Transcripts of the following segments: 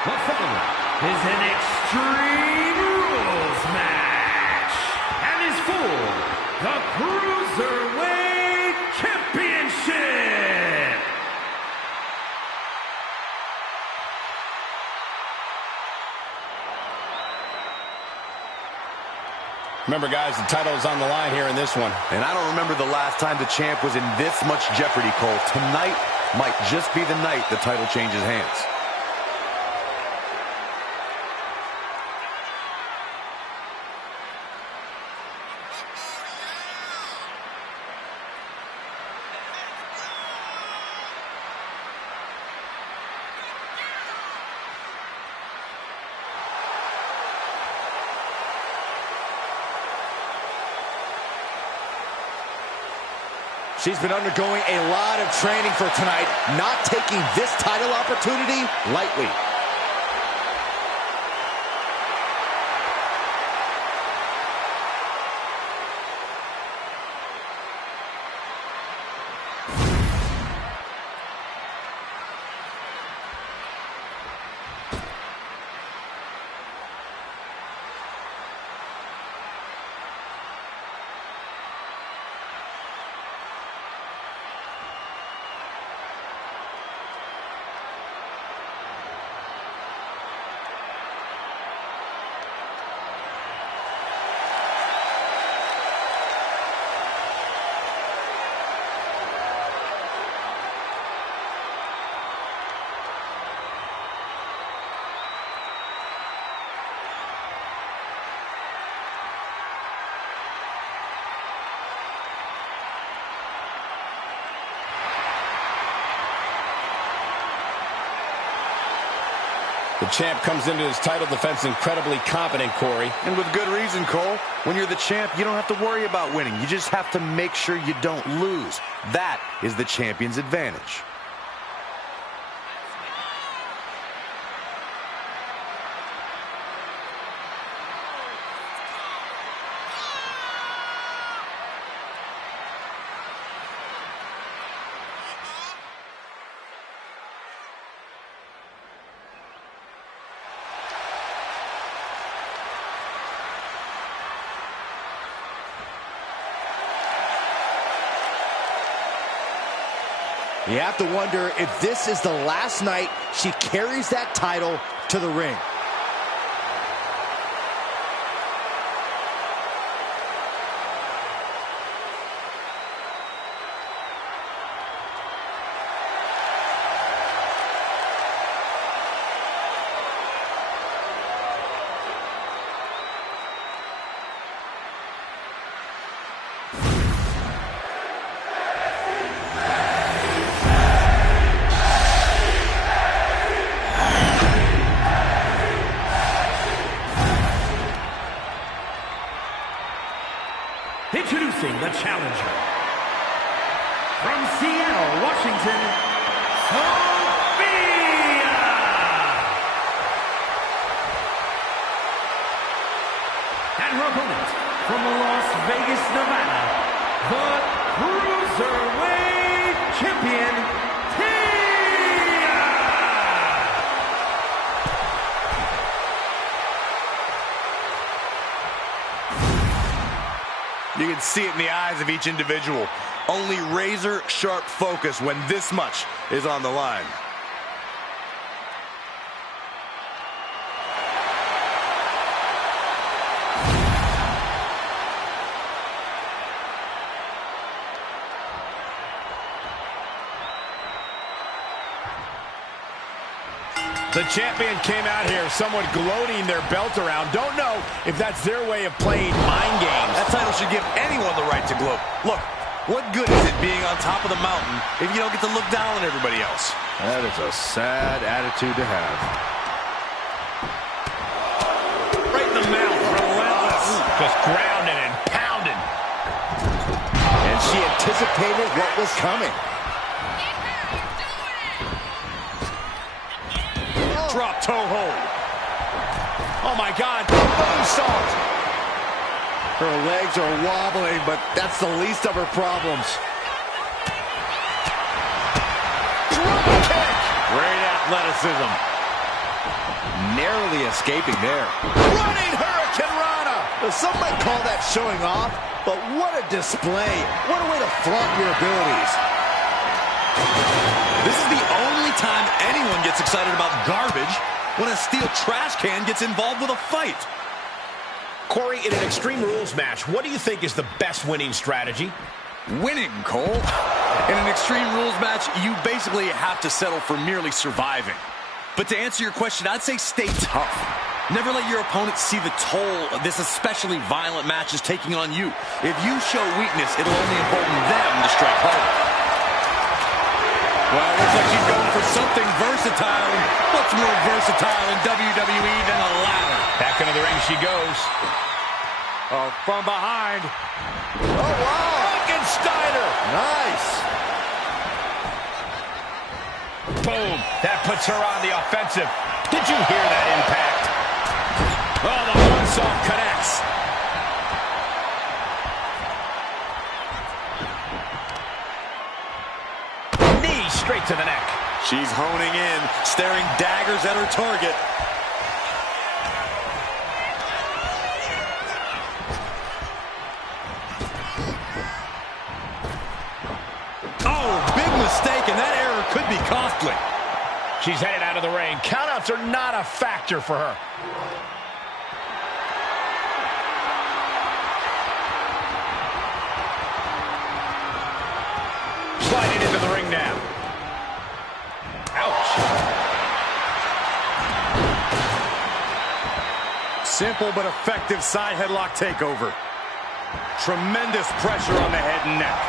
The following is an Extreme Rules match and is for the Cruiserweight Championship. Remember, guys, the title is on the line here in this one. And I don't remember the last time the champ was in this much jeopardy, Cole. Tonight might just be the night the title changes hands. She's been undergoing a lot of training for tonight, not taking this title opportunity lightly. The champ comes into his title defense incredibly confident, Corey. And with good reason, Cole. When you're the champ, you don't have to worry about winning. You just have to make sure you don't lose. That is the champion's advantage. You have to wonder if this is the last night she carries that title to the ring. Introducing the challenger from Seattle, Washington, Sophia. And her opponent from Las Vegas, Nevada, the Cruiserweight Champion, You can see it in the eyes of each individual. Only razor-sharp focus when this much is on the line. The champion came out here somewhat gloating their belt around. Don't know if that's their way of playing mind games. That title should give anyone the right to gloat. Look, what good is it being on top of the mountain if you don't get to look down on everybody else? That is a sad attitude to have. right in the mouth, relentless. Just grounding and pounding. And she anticipated what was coming. Drop toe hold. Oh my God, moonsault. Her legs are wobbling, but that's the least of her problems. Drop kick. Great athleticism. Narrowly escaping there. Running Hurricane Rana. Some might call that showing off, but what a display. What a way to flaunt your abilities. This is the only time anyone gets excited about garbage, when a steel trash can gets involved with a fight. Corey, in an Extreme Rules match, what do you think is the best winning strategy? Winning, Cole. In an Extreme Rules match, you basically have to settle for merely surviving. But to answer your question, I'd say stay tough. Never let your opponent see the toll this especially violent match is taking on you. If you show weakness, it'll only embolden them to strike harder. Well, it looks like she's going for something versatile. What's more versatile in WWE than a ladder? Back into the ring she goes. Oh, from behind. Oh, wow! Frankensteiner! Nice. Boom! That puts her on the offensive. Did you hear that impact? Oh, the moonsault connects. Knee straight to the neck. She's honing in, staring daggers at her target. Oh, big mistake, and that error could be costly. She's headed out of the ring. Countouts are not a factor for her. Sliding into the ring now. Ouch. Simple but effective side headlock takeover. Tremendous pressure on the head and neck.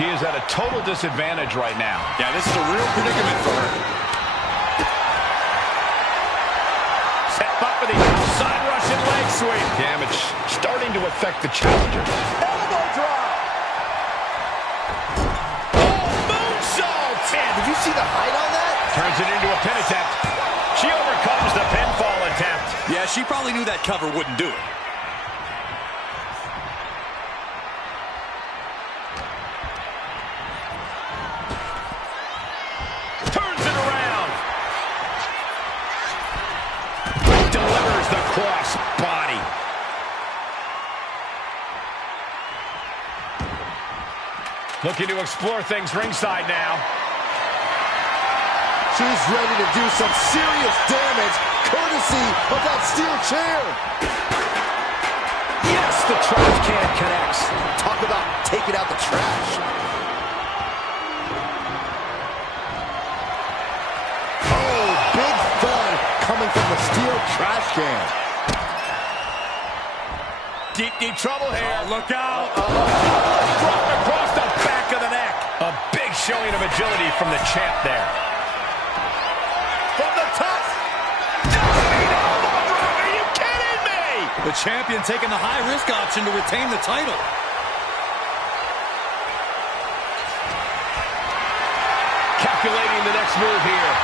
She is at a total disadvantage right now. Yeah, this is a real predicament for her. Set up for the outside Russian leg sweep. Damage starting to affect the challenger. Elbow drop. Oh, moonsault. Man, did you see the height on that? Turns it into a pin attempt. She overcomes the pinfall attempt. Yeah, she probably knew that cover wouldn't do it. Turns it around. Delivers the cross body. Looking to explore things ringside now. She's ready to do some serious damage, courtesy of that steel chair. Yes, the trash can connects. Talk about taking out the trash. Oh, big thud coming from the steel trash can. Deep trouble here. Oh, look out. Dropped across the back of the neck. A big showing of agility from the champ there. From the top. Diving elbow drop. Are you kidding me? The champion taking the high-risk option to retain the title. Calculating the next move here.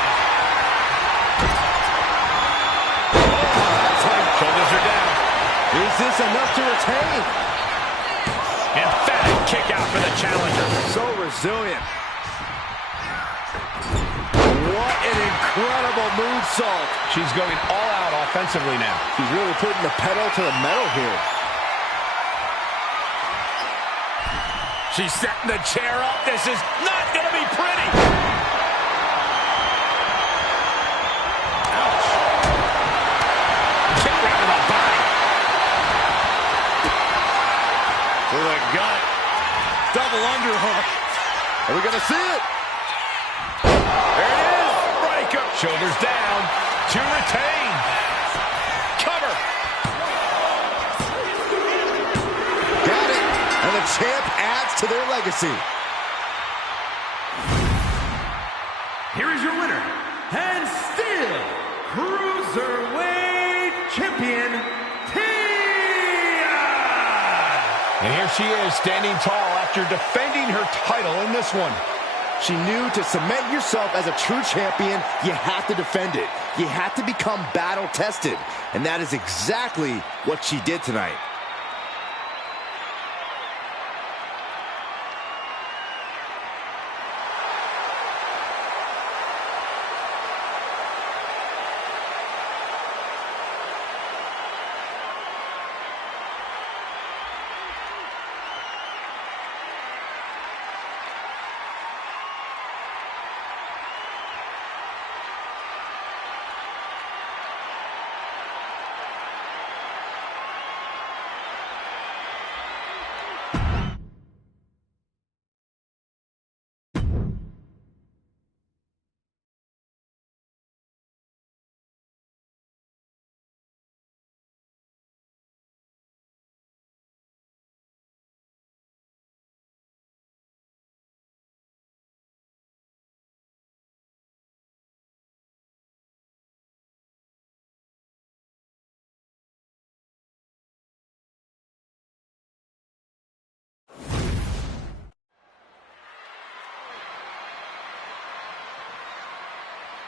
Shoulders are down. Is this enough to retain? Emphatic kick out for the challenger. So resilient. What an incredible moonsault. She's going all out offensively now. She's really putting the pedal to the metal here. She's setting the chair up. This is not going to be pretty. Ouch. Kick right to the body. To the gut. Double underhook. Are we going to see it? There it is. Breaker. Shoulders down to retain. Cover. Got it. And the champ adds to their legacy. Here is your winner, and still Cruiserweight Champion, Tia! And here she is, standing tall after defending her title in this one. She knew to cement yourself as a true champion, you have to defend it. You have to become battle-tested. And that is exactly what she did tonight.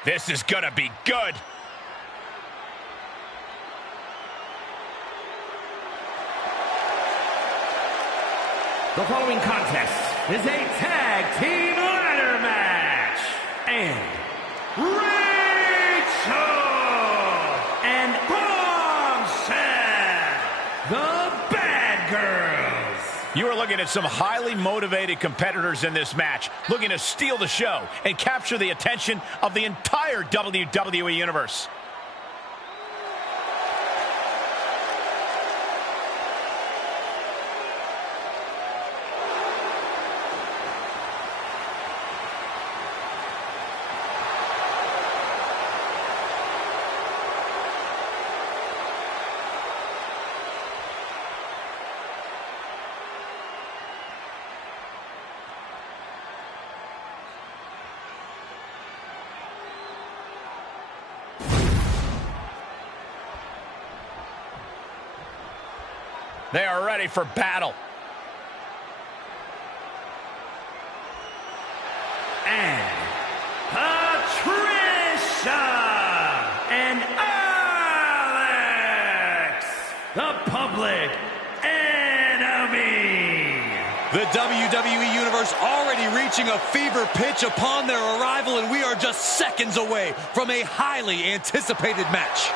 This is gonna be good. The following contest is a tag team ladder match. And Rachel and Bombshell, the Bad Girls. You are looking at some highly motivated competitors in this match, looking to steal the show and capture the attention of the entire WWE Universe. They are ready for battle. And Patricia and Alex, the Public Enemy. The WWE Universe already reaching a fever pitch upon their arrival, and we are just seconds away from a highly anticipated match.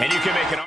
And you can make an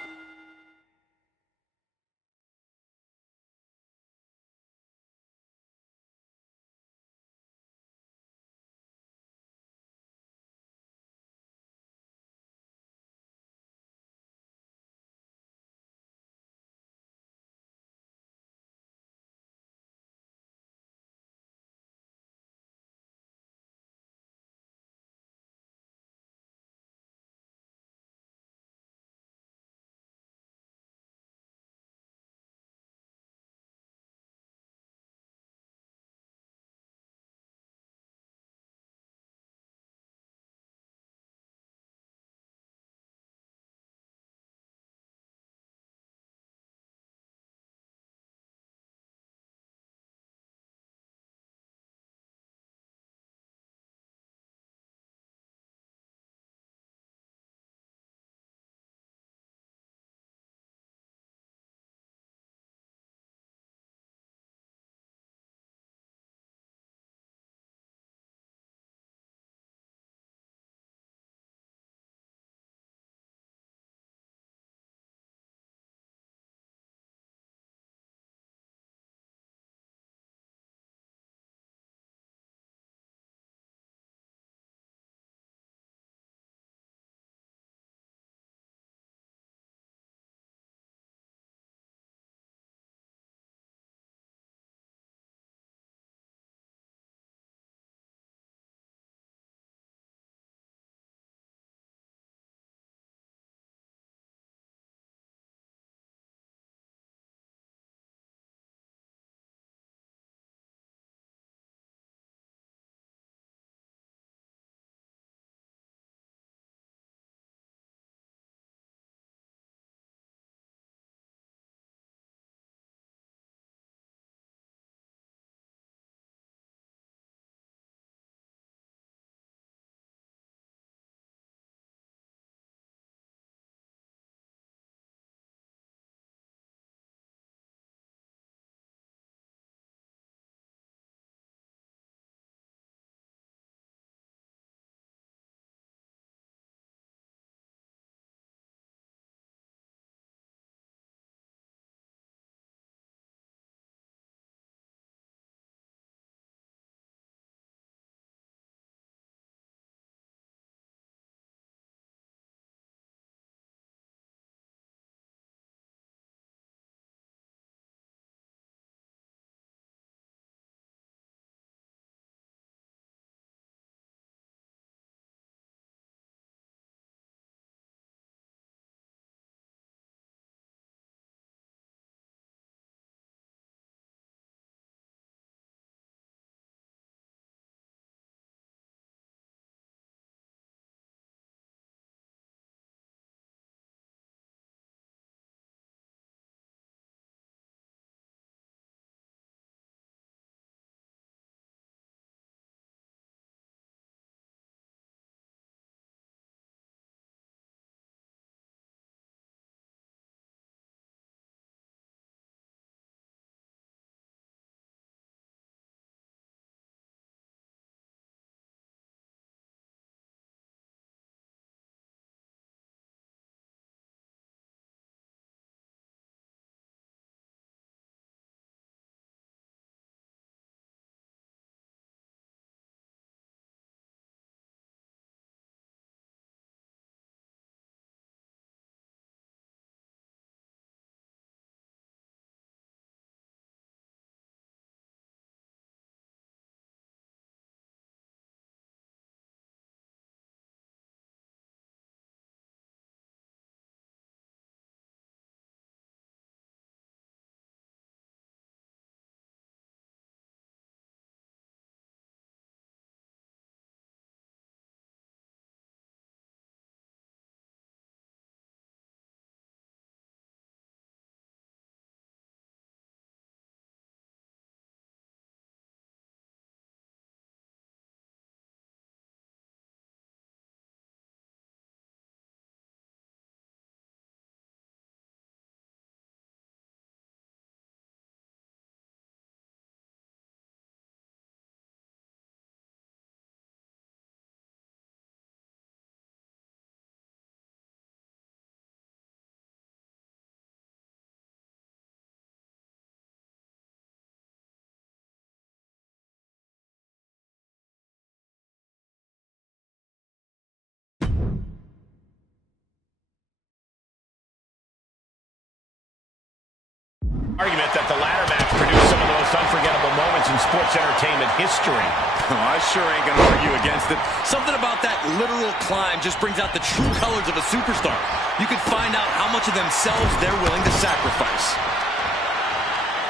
Argument that the ladder match produced some of the most unforgettable moments in sports entertainment history. Oh, I sure ain't gonna argue against it. Something about that literal climb just brings out the true colors of a superstar. You can find out how much of themselves they're willing to sacrifice.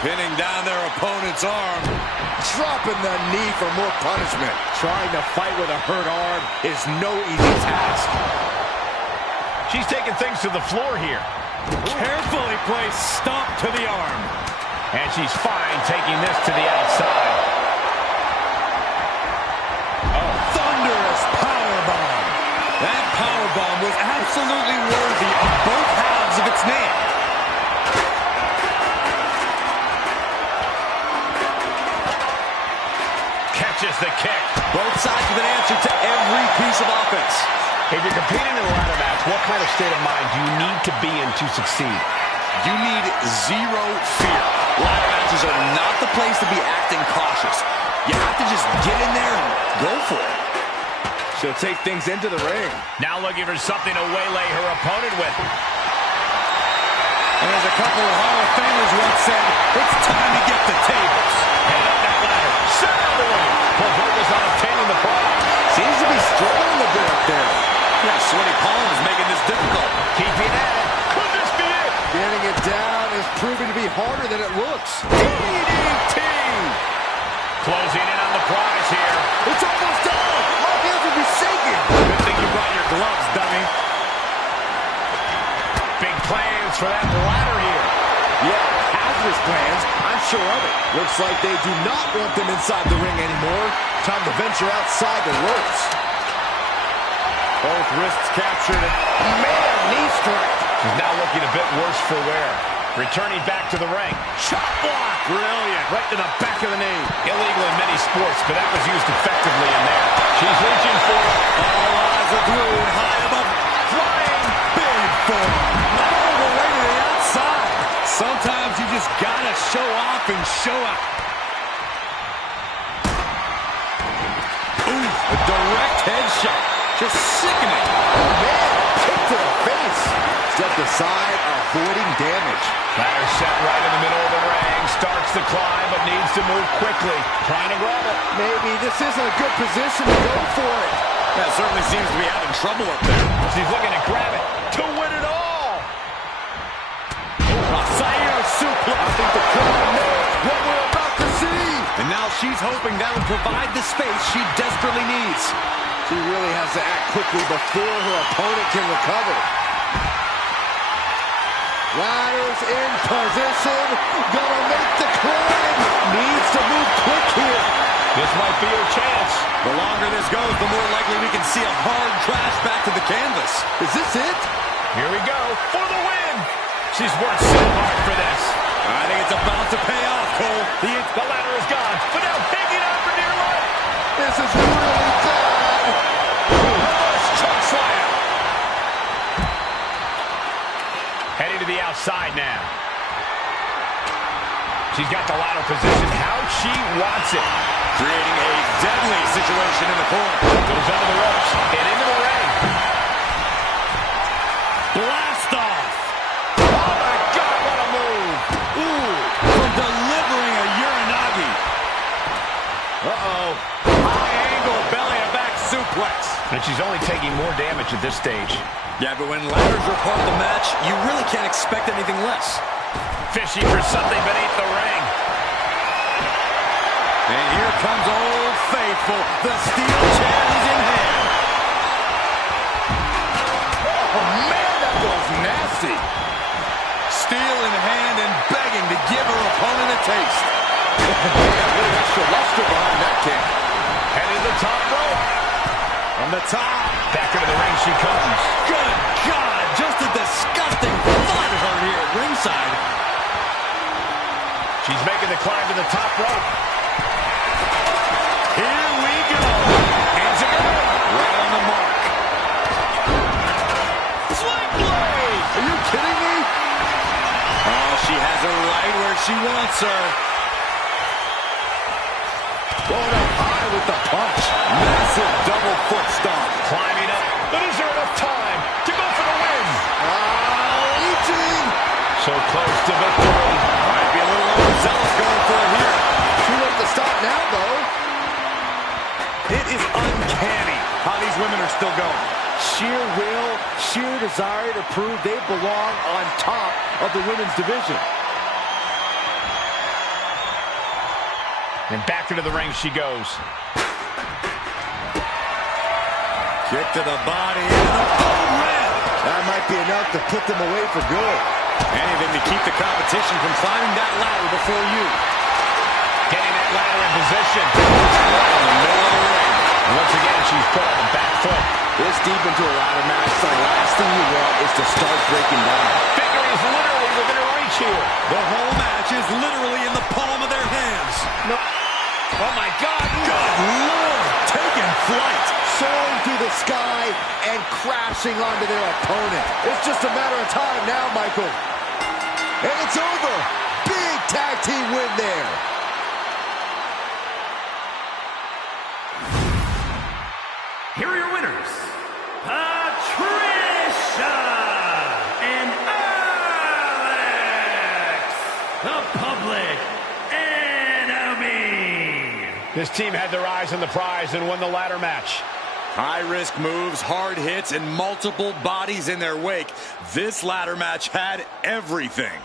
Pinning down their opponent's arm. Dropping the knee for more punishment. Trying to fight with a hurt arm is no easy task. She's taking things to the floor here. Carefully placed stomp to the arm. And she's fine taking this to the outside. Oh, thunderous powerbomb. That powerbomb was absolutely worthy of both halves of its name. Catches the kick. Both sides with an answer to every piece of offense. If you're competing in a ladder match, what kind of state of mind do you need to be in to succeed? You need zero fear. Ladder matches are not the place to be acting cautious. You have to just get in there and go for it. She'll take things into the ring. Now looking for something to waylay her opponent with. And as a couple of Hall of Famers once said, it's time to get the tables. Heading up that ladder. Center of the ring. Full focus on obtaining the prize. Seems to be struggling a bit up there. Yeah, sweaty palm is making this difficult. Keeping at it. Could this be it? Getting it down is proving to be harder than it looks. DDT. Closing in on the prize here. It's almost done. My hands will be shaking. Good thing you brought your gloves, dummy. Big plans for that ladder here. Yeah, hazardous plans. I'm sure of it. Looks like they do not want them inside the ring anymore. Time to venture outside the ropes. Both wrists captured. Man, knee strike. She's now looking a bit worse for wear. Returning back to the ring. Chop block. Brilliant. Right to the back of the knee. Illegal in many sports, but that was used effectively in there. She's reaching for it. All eyes are glued high above. Flying big form. All the way to the outside. Sometimes you just gotta show off and show out. Ooh, a direct headshot. Just sickening. Oh, man. Kick to the face. Stepped aside, avoiding damage. Ladder set right in the middle of the ring. Starts the climb, but needs to move quickly. Trying to grab it. Maybe this isn't a good position to go for it. That certainly seems to be having trouble up there. She's looking to grab it to win it all. Sayo suplex. I think the crowd knows what we're about to see. And now she's hoping that will provide the space she desperately needs. She really has to act quickly before her opponent can recover. Ladder's in position. Gonna make the climb. Needs to move quick here. This might be her chance. The longer this goes, the more likely we can see a hard crash back to the canvas. Is this it? Here we go for the win. She's worked so hard for this. I think it's about to pay off, Cole. The ladder is gone, but now hanging on for dear life. This is really bad. Reverse choke slam. Heading to the outside now. She's got the ladder positioned how she wants it. Creating a deadly situation in the corner. Goes under the ropes and into the ring. Blast off. Oh my God, what a move. Ooh, from delivering a Uranagi. Uh-oh. High angle belly to back suplex. And she's only taking more damage at this stage. Yeah, but when ladders are part of the match, you really can't expect anything less. Fishing for something beneath the ring. And here comes Old Faithful. The steel chair is in hand. Oh, man, that was nasty. Steel in hand and begging to give her opponent a taste. Man, a little extra luster behind that kick. Heading to the top rope. From the top. Back into the ring she comes. Good God, just a disgusting thud hurt here at ringside. She's making the climb to the top rope. Here we go. Hands together. Right on the mark. Sling blade. Are you kidding me? Oh, she has her right where she wants her. Going up high with the punch. Massive double foot stomp. Climbing up. But is there enough time to go for the win? Reaching. So close to victory. Might be a Zealous going for it here. Too late to stop now, though. It is uncanny how these women are still going. Sheer will, sheer desire to prove they belong on top of the women's division. And back into the ring she goes. Kick to the body. That might be enough to put them away for good. Anything to keep the competition from climbing that ladder before you. Getting that ladder in position. Right in the middle of the ring. And once again, she's put on the back foot. This deep into a ladder match, the last thing you want is to start breaking down. Victory is literally within her reach here. The whole match is literally in the palm of their hands. No. Oh, my God. Good Lord. Taking flight. Soaring through the sky and crashing onto their opponent. It's just a matter of time now, Michael. And it's over. Big tag team win there. Here are your winners, Patricia and Alex, the Public Enemy. This team had their eyes on the prize and won the ladder match. High-risk moves, hard hits, and multiple bodies in their wake. This ladder match had everything.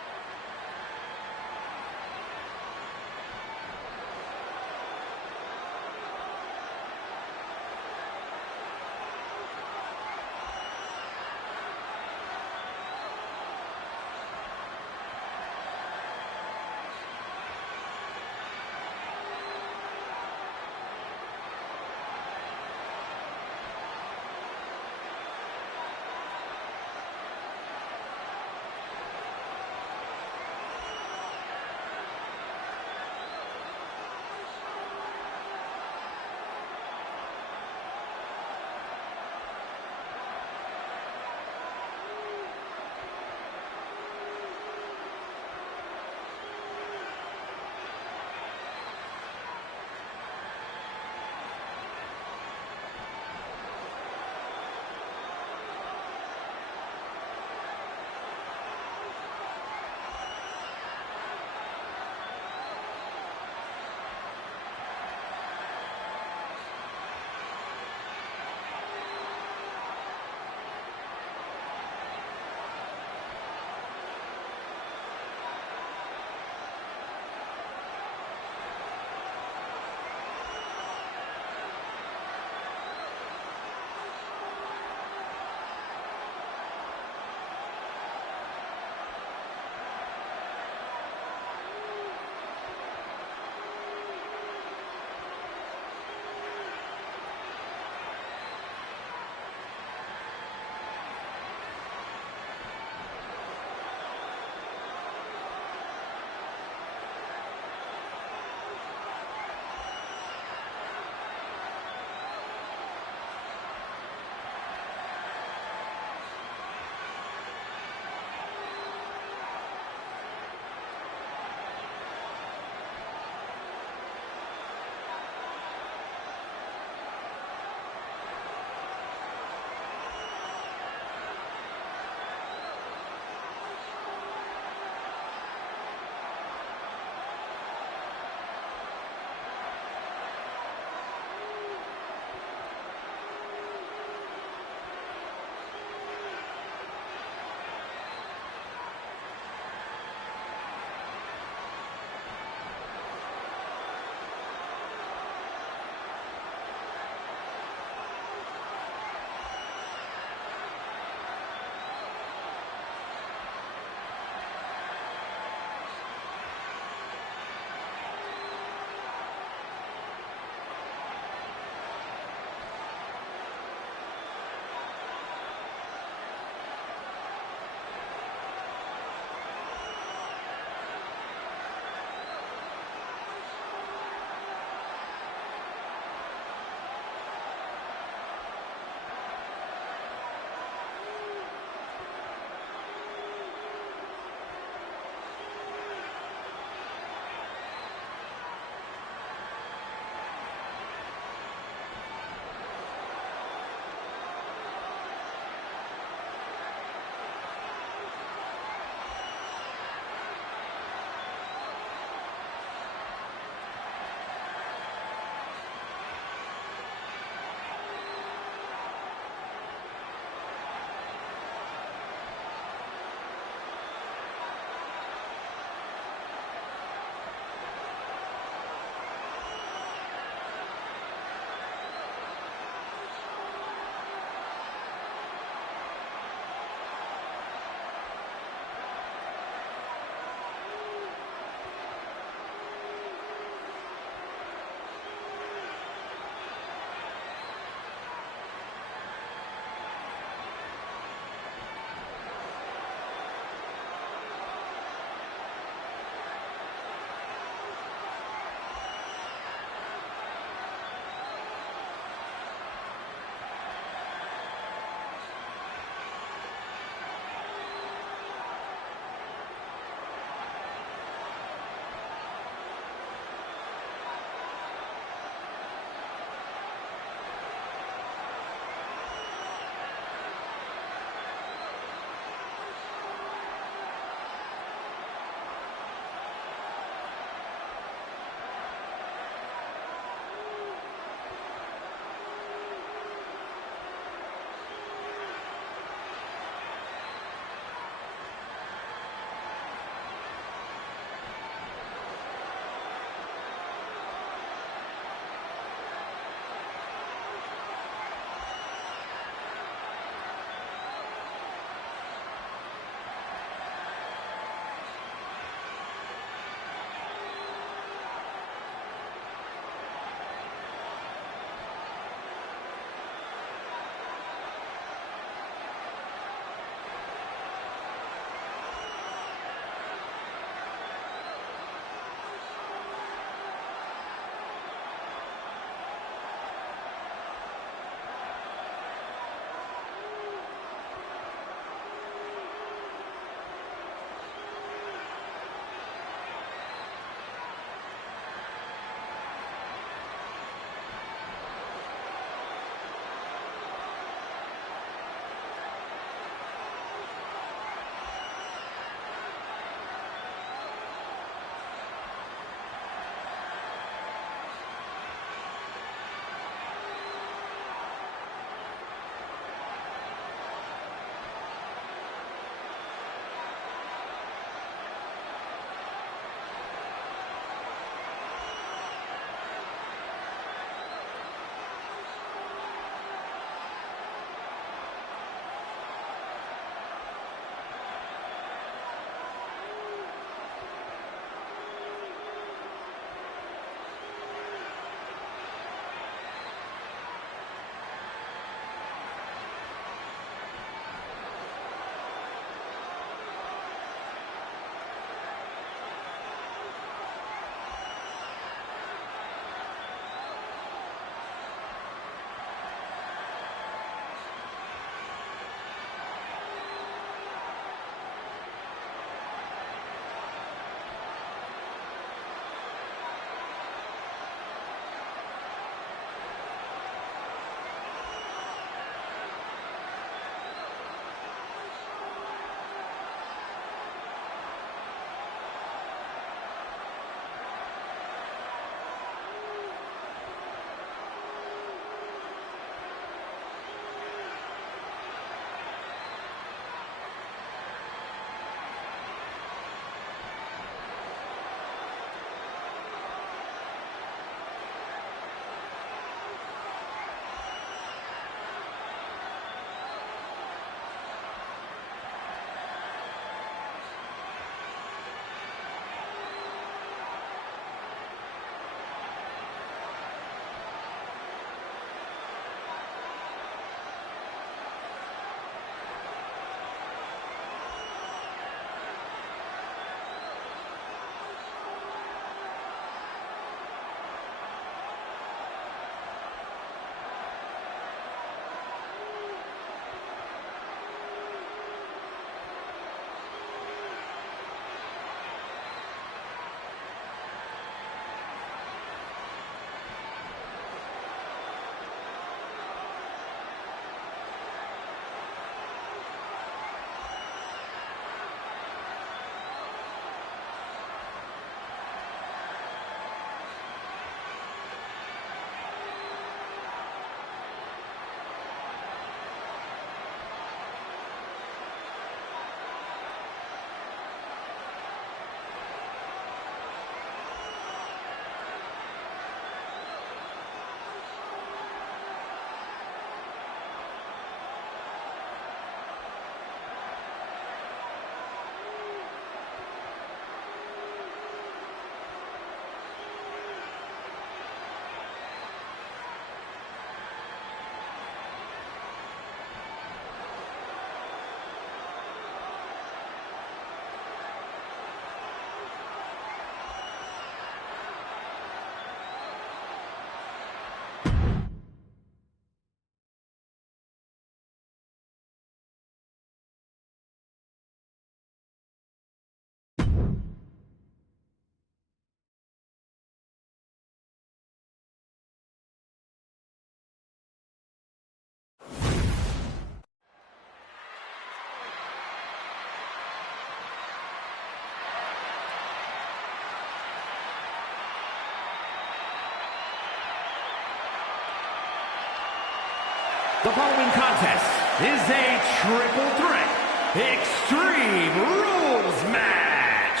The following contest is a triple threat Extreme Rules match.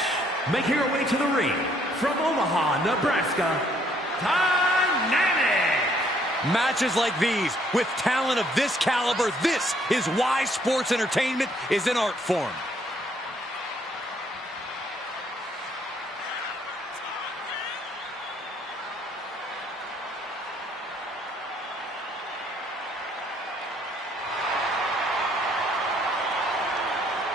Making her way to the ring from Omaha, Nebraska, Dynamic. Matches like these, with talent of this caliber, this is why sports entertainment is an art form.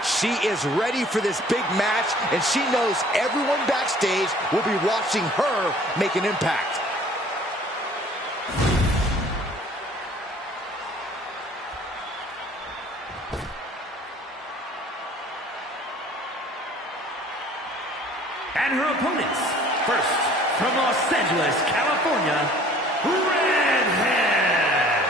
She is ready for this big match, and she knows everyone backstage will be watching her make an impact. And her opponents, first from Los Angeles, California, Redhead.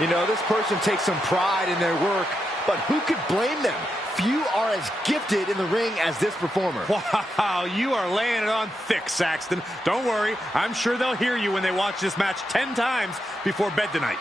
You know, this person takes some pride in their work, but who could blame them? Few are as gifted in the ring as this performer. Wow, you are laying it on thick, Saxton. Don't worry, I'm sure they'll hear you when they watch this match 10 times before bed tonight.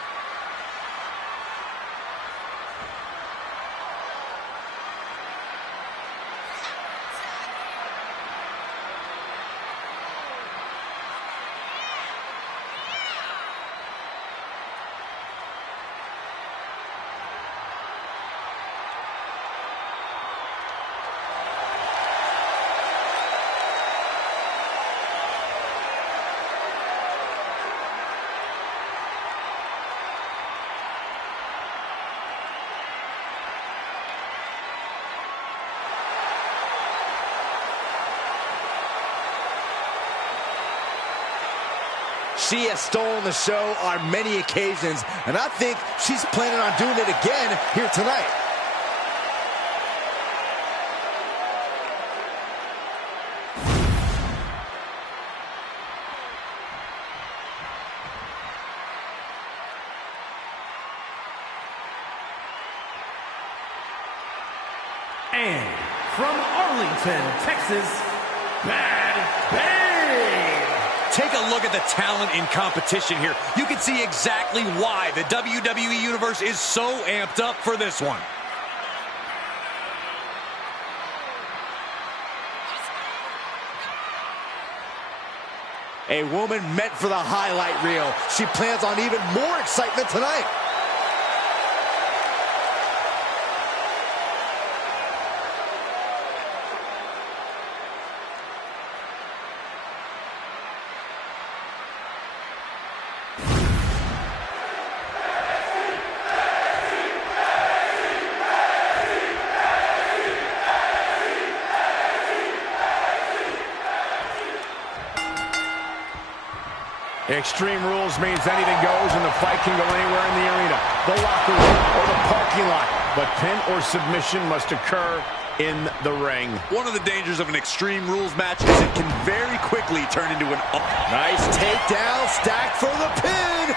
She has stolen the show on many occasions, and I think she's planning on doing it again here tonight. And from Arlington, Texas, Bad Babe. Take a look at the talent in competition here. You can see exactly why the WWE Universe is so amped up for this one. A woman meant for the highlight reel. She plans on even more excitement tonight. Extreme Rules means anything goes and the fight can go anywhere in the arena, the locker room, or the parking lot. But pin or submission must occur in the ring. One of the dangers of an Extreme Rules match is it can very quickly turn into an... Nice takedown, stacked for the pin.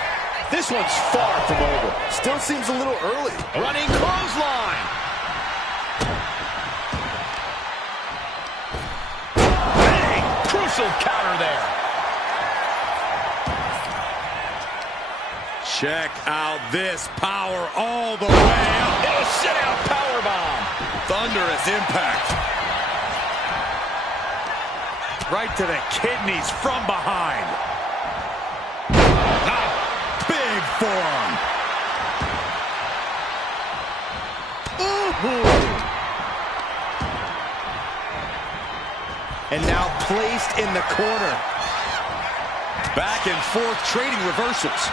This one's far from over. Still seems a little early. Running clothesline. Bang! Crucial counter there. Check out this power all the way up. It'll sit out powerbomb. Thunderous impact. Right to the kidneys from behind. Big forearm. Ooh. And now placed in the corner. Back and forth trading reversals.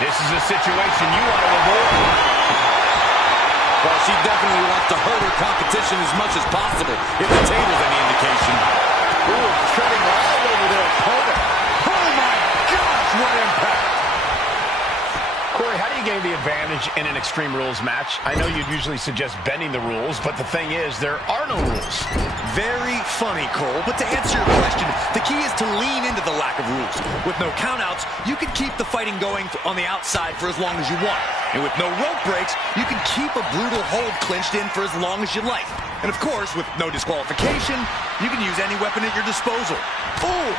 This is a situation you want to avoid. Well, she definitely wants to hurt her competition as much as possible, if the table's any indication. Ooh, treading all over their opponent. Oh my gosh, what impact! Corey, how do you gain the advantage in an Extreme Rules match? I know you'd usually suggest bending the rules, but the thing is, there are no rules. Very funny, Cole, but to answer your question, the key is to lean into the lack of rules. With no countouts, you can keep the fighting going on the outside for as long as you want. And with no rope breaks, you can keep a brutal hold clinched in for as long as you like. And of course, with no disqualification, you can use any weapon at your disposal. Ooh!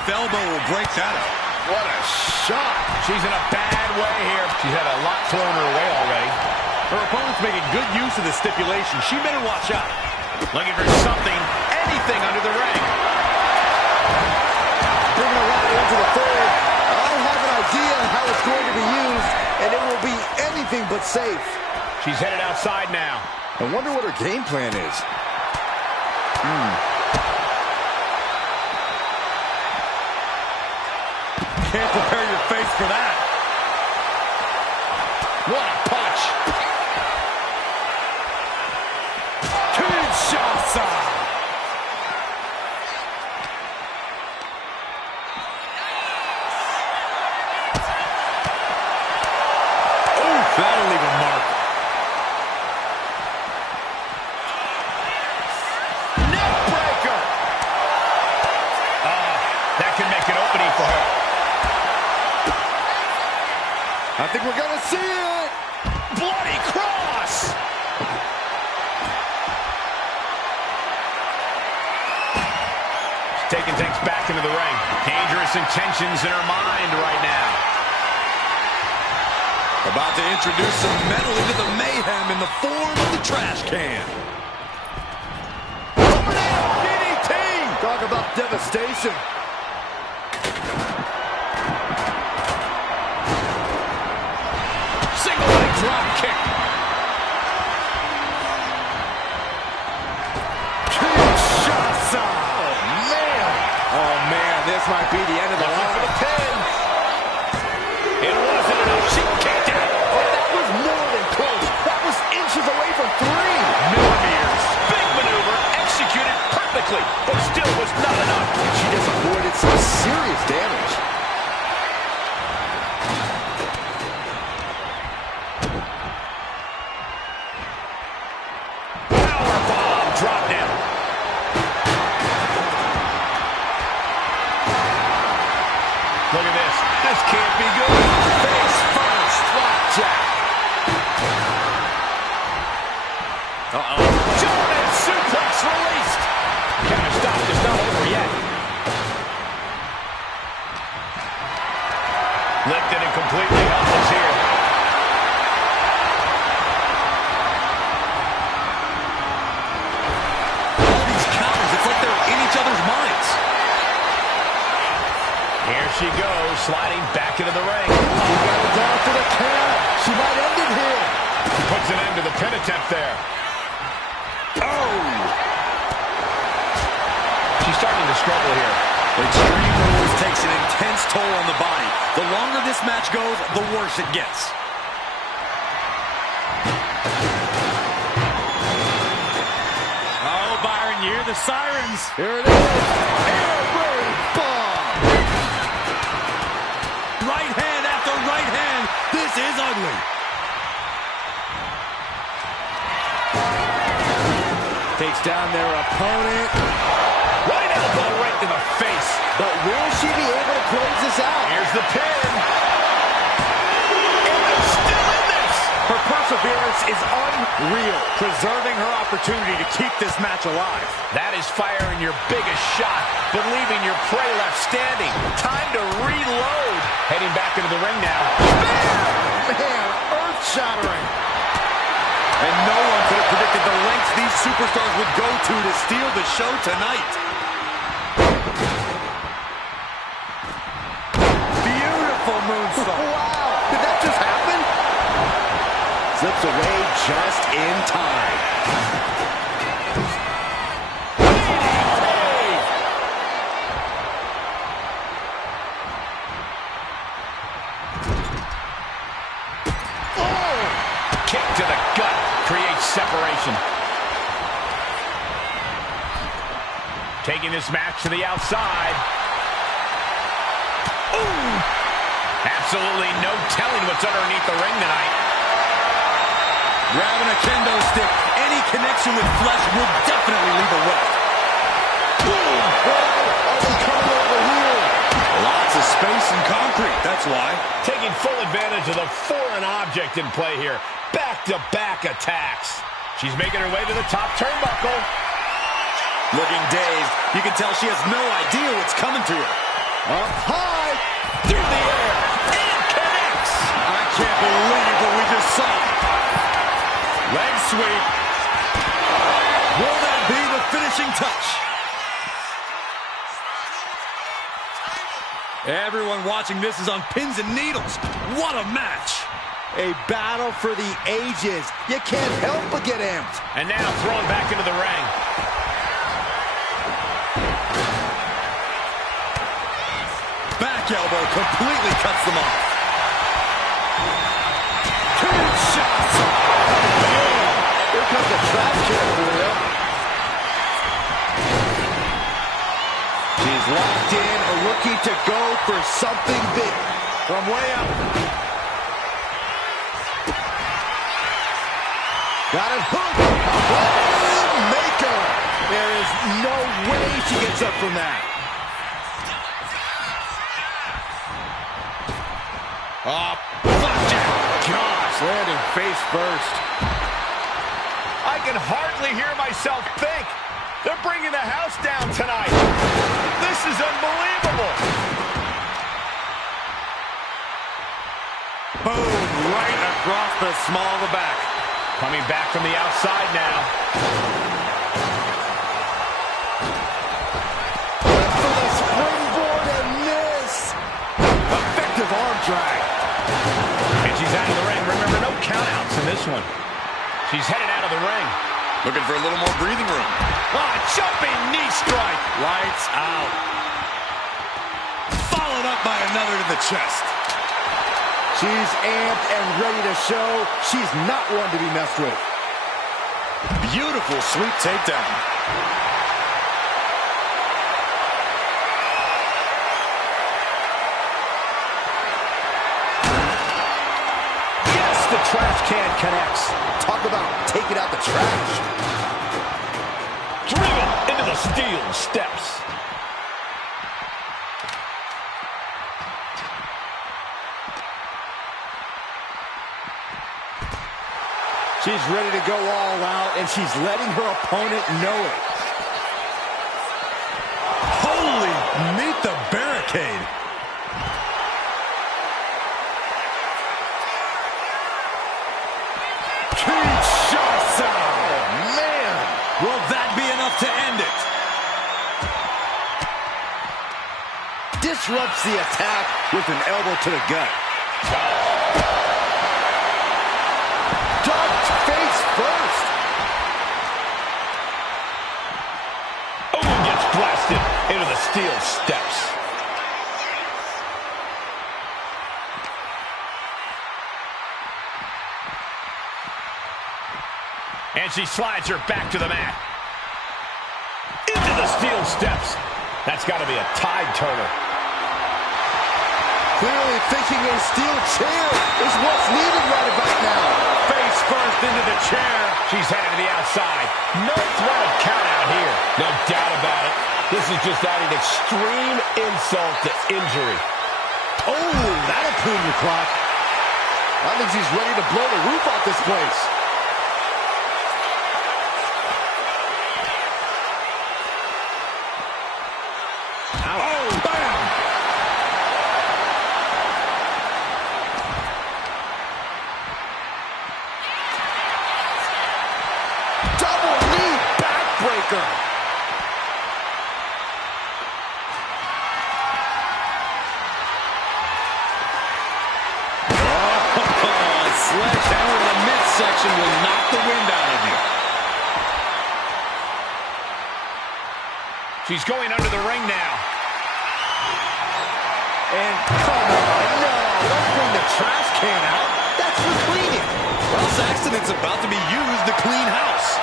left elbow will break that up. What a shot. She's in a bad way here. She's had a lot thrown her way already. Her opponent's making good use of the stipulation. She better watch out. Looking for something, anything under the ring. Bringing a ladder into the third. I have an idea how it's going to be used, and it will be anything but safe. She's headed outside now. I wonder what her game plan is. Can't prepare your face for that. What a punch. Kinshasa. Oh, that'll leave a mark. Neck breaker. That could make an opening for her. I think we're going to see it. Bloody cross! She's taking things back into the ring. Dangerous intentions in her mind right now. About to introduce some metal into the mayhem in the form of the trash can. DDT! Talk about devastation. Single leg drop kick. Kinshasa! Oh, man, this might be the end of the Looking for line. the pin. It wasn't enough. She kicked out. Oh, that was more than close. That was inches away from 3. Millimeters. Big maneuver. Executed perfectly, but still was not enough. She just avoided some serious damage. Powerbomb drop down. Look at this. This can't be good. Face first. Flapjack. Jordan suplex released. Counter stop is not over yet. Lifted and completely helpless here. All these counters, it's like they're in each other's minds. Here she goes, sliding back into the ring. She got it down for the count. She might end it here. She puts an end to the pin attempt there. Oh! She's starting to struggle here. Extreme Rules takes an intense toll on the body. The longer this match goes, the worse it gets. Oh, Byron, you hear the sirens. Here it is. Air raid bomb. Right hand after right hand. This is ugly. Takes down their opponent. Right elbow right in the face. But will she be able to close this out? Here's the pin. And they're still in this. Her perseverance is unreal, preserving her opportunity to keep this match alive. That is firing your biggest shot, but leaving your prey left standing. Time to reload. Heading back into the ring now. Man, earth-shattering. And no one could have predicted the lengths these superstars would go to steal the show tonight. Beautiful moonsault. Wow, did that just happen? Slips away just in time. Kick to the gut creates separation. Taking this match to the outside. Ooh! Absolutely no telling what's underneath the ring tonight. Grabbing a kendo stick, any connection with flesh will definitely leave a welt. Boom! Oh, they're coming over here. Lots of space and concrete, that's why. Taking full advantage of the foreign object in play here. Back-to-back attacks. She's making her way to the top turnbuckle. Looking dazed, you can tell she has no idea what's coming to her. Up high. Through the air. And connects. I can't believe what we just saw. Leg sweep. Will that be the finishing touch? Everyone watching this is on pins and needles. What a match. A battle for the ages. You can't help but get amped. And now thrown back into the ring. Back elbow completely cuts them off. Kinshasa. Man, here comes the trash can for you. She's locked in, looking to go for something big. From way up. Got it hooked. Maker. There is no way she gets up from that. Oh, flapjack. Gosh, Landing face first. I can hardly hear myself think. They're bringing the house down tonight. This is unbelievable. Boom, right across the small of the back. Coming back from the outside now. For the springboard and miss. Effective arm drag. And she's out of the ring. Remember, no countouts in this one. She's headed out of the ring. Looking for a little more breathing room. Ah, jumping knee strike. Lights out. Followed up by another to the chest. She's amped and ready to show she's not one to be messed with. Beautiful sweep takedown. Yes, the trash can connects. Talk about taking out the trash. Driven into the steel steps. She's ready to go all out, and she's letting her opponent know it. Holy, meet the barricade. Kinshasa! Man! Will that be enough to end it? Disrupts the attack with an elbow to the gut. Ducked face first. Owen gets blasted into the steel steps. And she slides her back to the mat. Into the steel steps. That's got to be a tide turner. Clearly thinking a steel chair is what's needed right about now. Face first into the chair. She's headed to the outside. No threat of count out here. No doubt about it. This is just adding extreme insult to injury. Oh, that'll clean your clock. I think she's ready to blow the roof off this place. Oh, bam! Double knee backbreaker. Sledgehammer in the midsection will knock the wind out of you. She's going under the ring now. And come on, no, don't bring the trash can out. That's for cleaning. Well, Saxton, it's about to be used to clean house.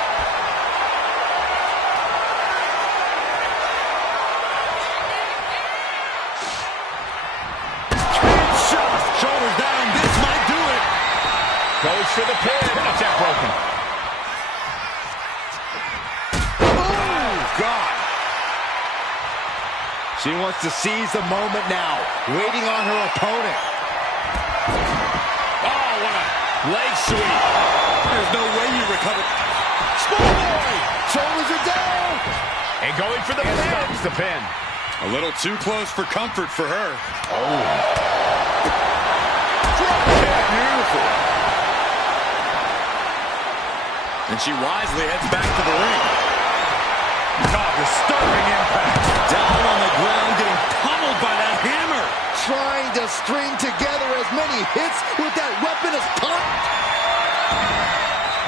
Shoulders down, this might do it. Goes for the pin. Watch that broken. Oh, God. She wants to seize the moment now, waiting on her opponent. Oh, what a leg sweep. There's no way you recover. Schoolboy! Shoulders are down! And going for the pin. Stops the pin. A little too close for comfort for her. Oh. Beautiful. And she wisely heads back to the ring. God, disturbing impact. Down on the ground, getting pummeled by that hammer. Trying to string together as many hits with that weapon as possible.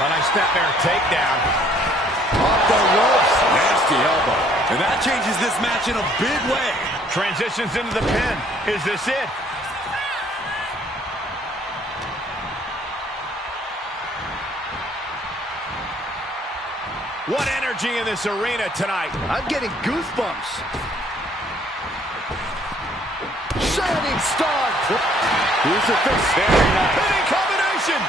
A nice snapmare takedown. Off the ropes. Nasty elbow. And that changes this match in a big way. Transitions into the pin. Is this it? What energy in this arena tonight. I'm getting goosebumps. Shining star. Crucifix. Very nice. Hitting combination.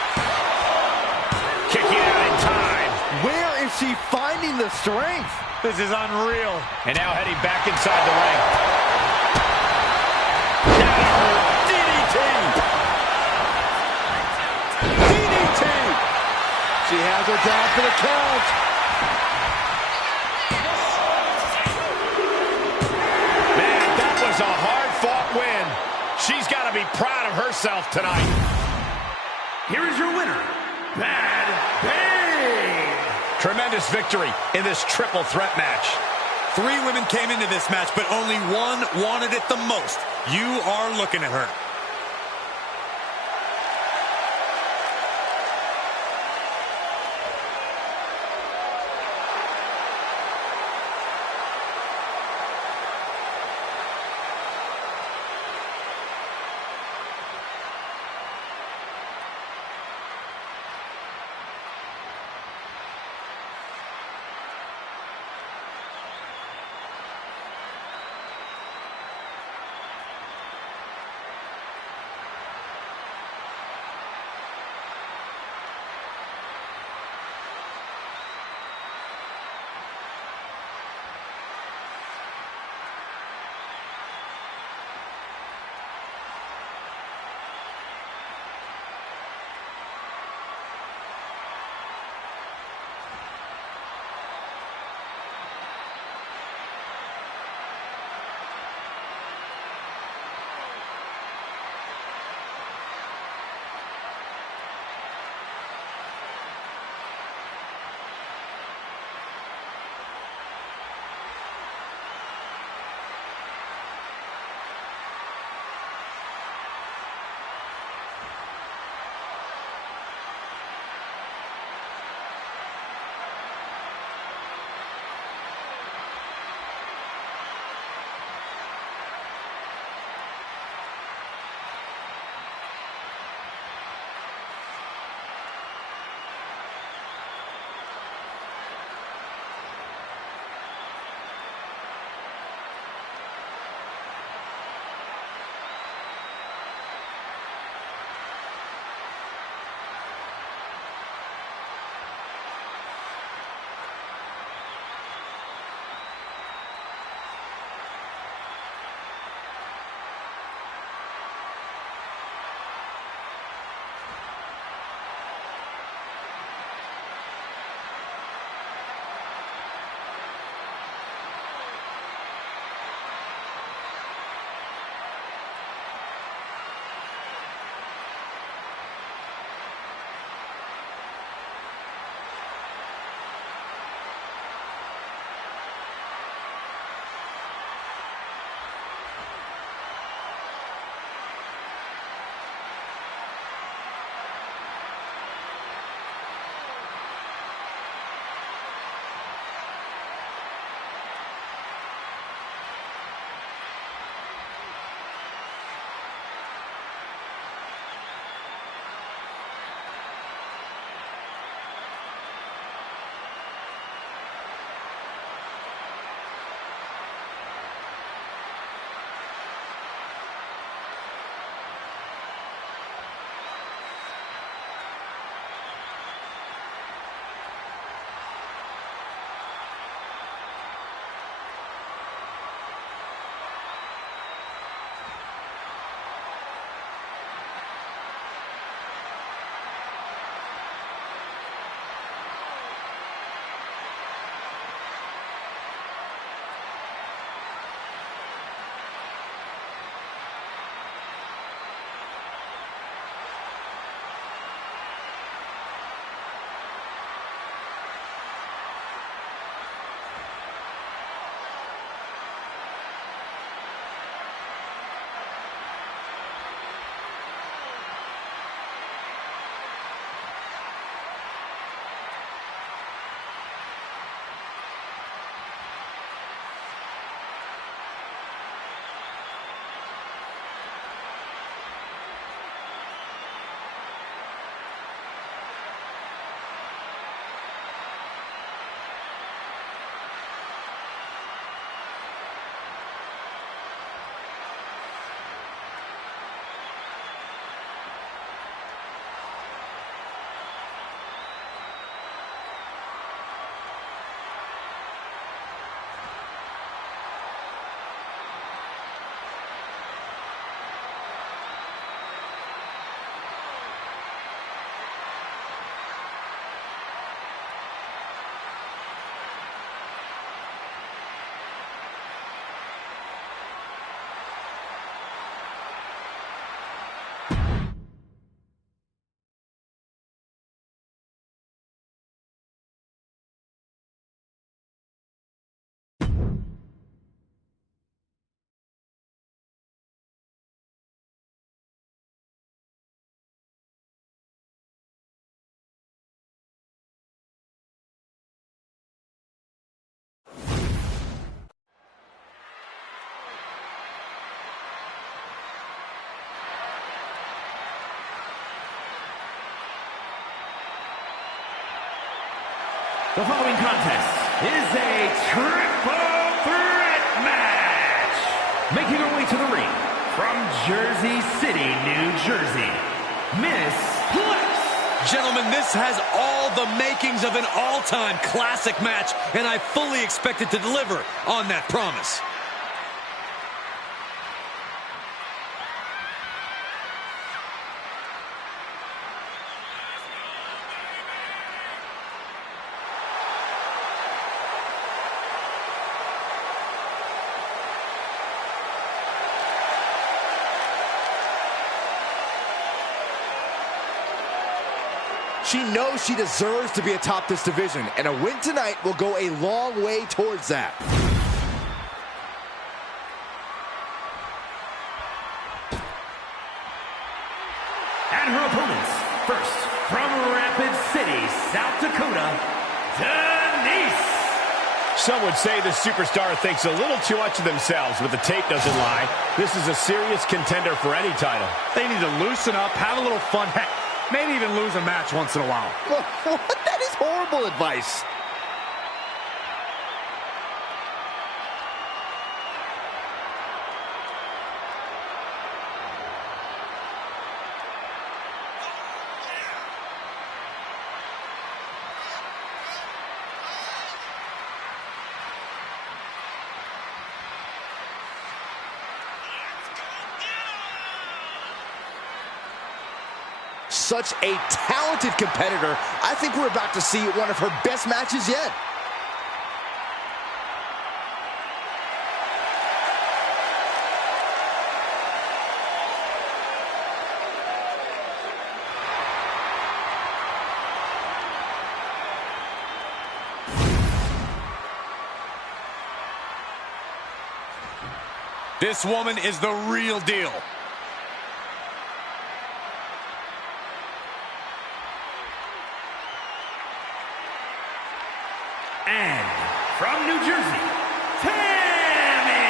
Kicking out in time. Where is she finding the strength? This is unreal. And now heading back inside the ring. DDT. DDT. She has her down for the count. Man, that was a hard-fought win. She's got to be proud of herself tonight. Here is your winner, Bad Babe. Tremendous victory in this triple threat match. 3 women came into this match, but only one wanted it the most. You are looking at her. The following contest is a triple threat match. Making her way to the ring from Jersey City, New Jersey, Miss Plex. Gentlemen, this has all the makings of an all-time classic match, and I fully expect it to deliver on that promise. She knows she deserves to be atop this division, and a win tonight will go a long way towards that. And her opponents, first, from Rapid City, South Dakota, Denise. Some would say the superstar thinks a little too much of themselves, but the tape doesn't lie. This is a serious contender for any title. They need to loosen up, have a little fun, heck, maybe even lose a match once in a while. That is horrible advice. Such a talented competitor. I think we're about to see one of her best matches yet. This woman is the real deal. And from New Jersey, Tammy.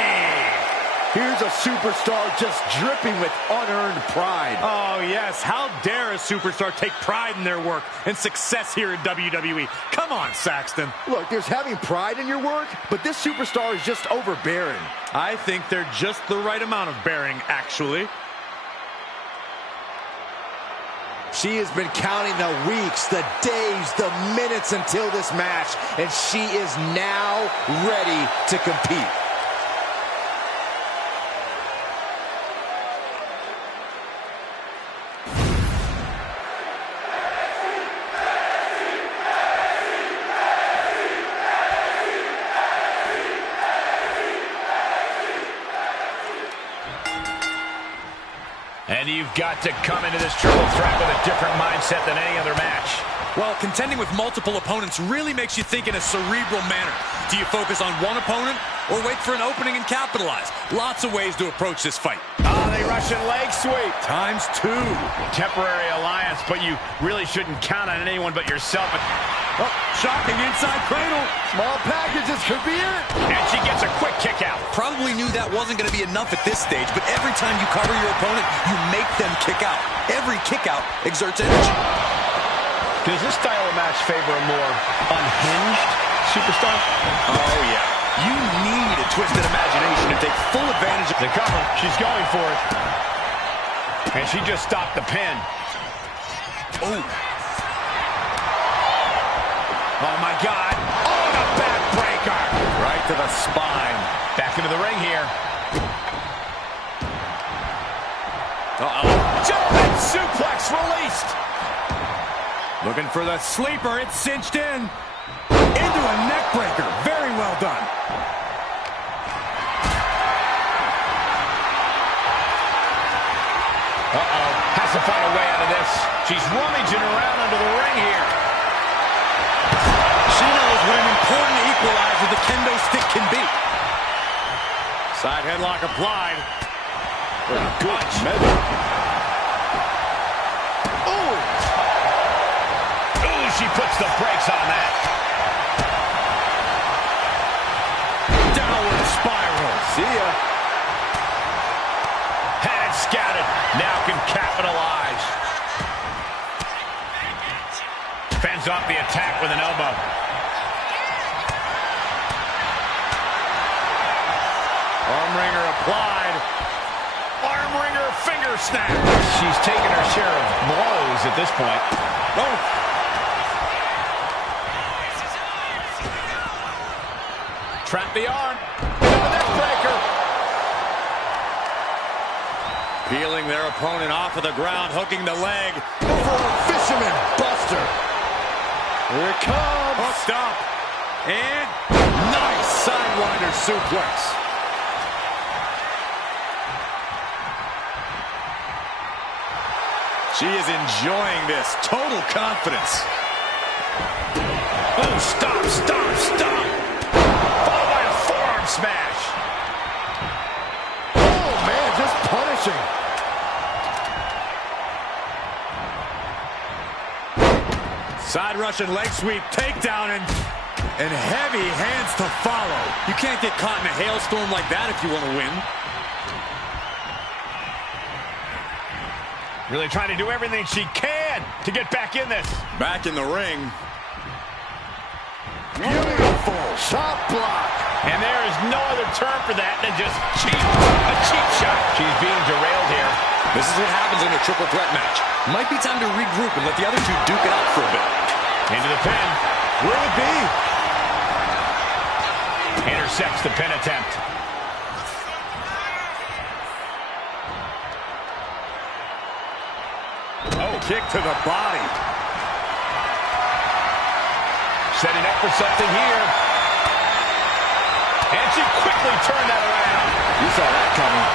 Here's a superstar just dripping with unearned pride. Oh, yes. How dare a superstar take pride in their work and success here in WWE? Come on, Saxton. Look, there's having pride in your work, but this superstar is just overbearing. I think they're just the right amount of bearing, actually. She has been counting the weeks, the days, the minutes until this match, and she is now ready to compete. And you've got to come into this triple threat with a different mindset than any other match. Well, contending with multiple opponents really makes you think in a cerebral manner. Do you focus on one opponent or wait for an opening and capitalize? Lots of ways to approach this fight. Oh, the Russian leg sweep. Times two. Temporary alliance, but you really shouldn't count on anyone but yourself. Oh, shocking inside cradle. Small packages could be it. And she gets a quick kick out. Probably knew that wasn't going to be enough at this stage, but every time you cover your opponent, you make them kick out. Every kick out exerts energy. Does this style of match favor a more unhinged superstar? Oh, yeah. You need a twisted imagination to take full advantage of The cover, she's going for it. And she just stopped the pin. Oh. Oh, my God. Oh, the backbreaker. Right to the spine. Back into the ring here. Uh-oh. Jumping suplex released. Looking for the sleeper. It's cinched in. Into a neck breaker. Very well done. Uh-oh. Has to find a way out of this. She's rummaging around under the ring here. She knows what an important equalizer the kendo stick can be. Side headlock applied. Good measure. Ooh, she puts the brakes on that. Downward spiral. See ya. Had it scouted. Now can capitalize. Fends off the attack with an elbow. Arm wringer applied. Arm wringer finger snap. She's taking her share of blows at this point. Oh. Trap the arm. Another neck breaker. Peeling their opponent off of the ground, hooking the leg. For a fisherman buster. Here it comes. Hooked up. And nice sidewinder suplex. She is enjoying this. Total confidence. Oh, stop, stop, stop. Followed by a forearm smash. Oh, man, just punishing. Side Russian leg sweep, takedown, and heavy hands to follow. You can't get caught in a hailstorm like that if you want to win. Really trying to do everything she can to get back in this. Back in the ring. Beautiful shot block. And there is no other term for that than just cheap. A cheap shot. She's being derailed here. This is what happens in a triple threat match. Might be time to regroup and let the other two duke it out for a bit. Into the pin. Will it be? Intercepts the pin attempt. Oh, kick to the body. Setting up for something here. And she quickly turned that around. You saw that coming.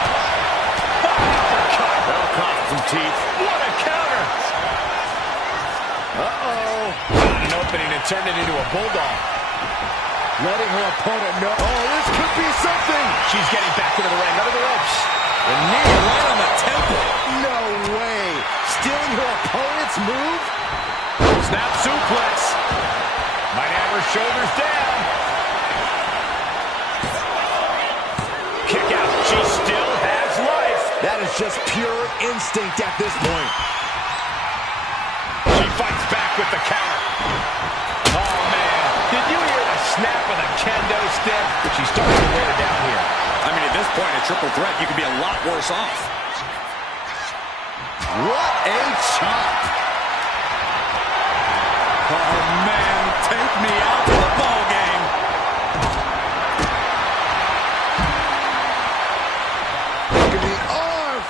Uppercut. That'll cost some teeth. What a counter. Uh-oh. Found an opening and turned it into a bulldog. Letting her opponent know. Oh, this could be something. She's getting back into the ring, under the ropes. The knee right on the temple. No way. Stealing her opponent's move? Snap suplex. Might have her shoulders down. Kick out. She still has life. That is just pure instinct at this point. She fights back with the counter. Oh, man. Did you hear the snap of the kendo stick? She's starting to wear down here. I mean, at this point, a triple threat, you could be a lot worse off. What a chop. Oh, man, take me out to the ball game. Look at the arm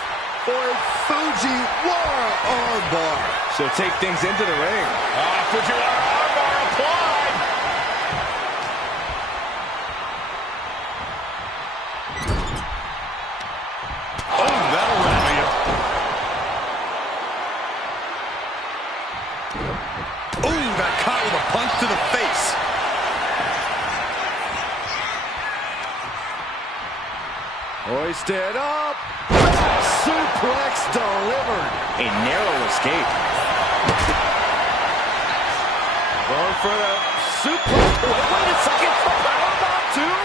for a Fujiwara armbar. So take things into the ring. Fujiwara armbar applied. Oh, that'll rattle you. Ooh, got caught with a punch to the face. Hoisted up. Suplex delivered. A narrow escape. Going for the suplex. Wait a second. Powerbomb too?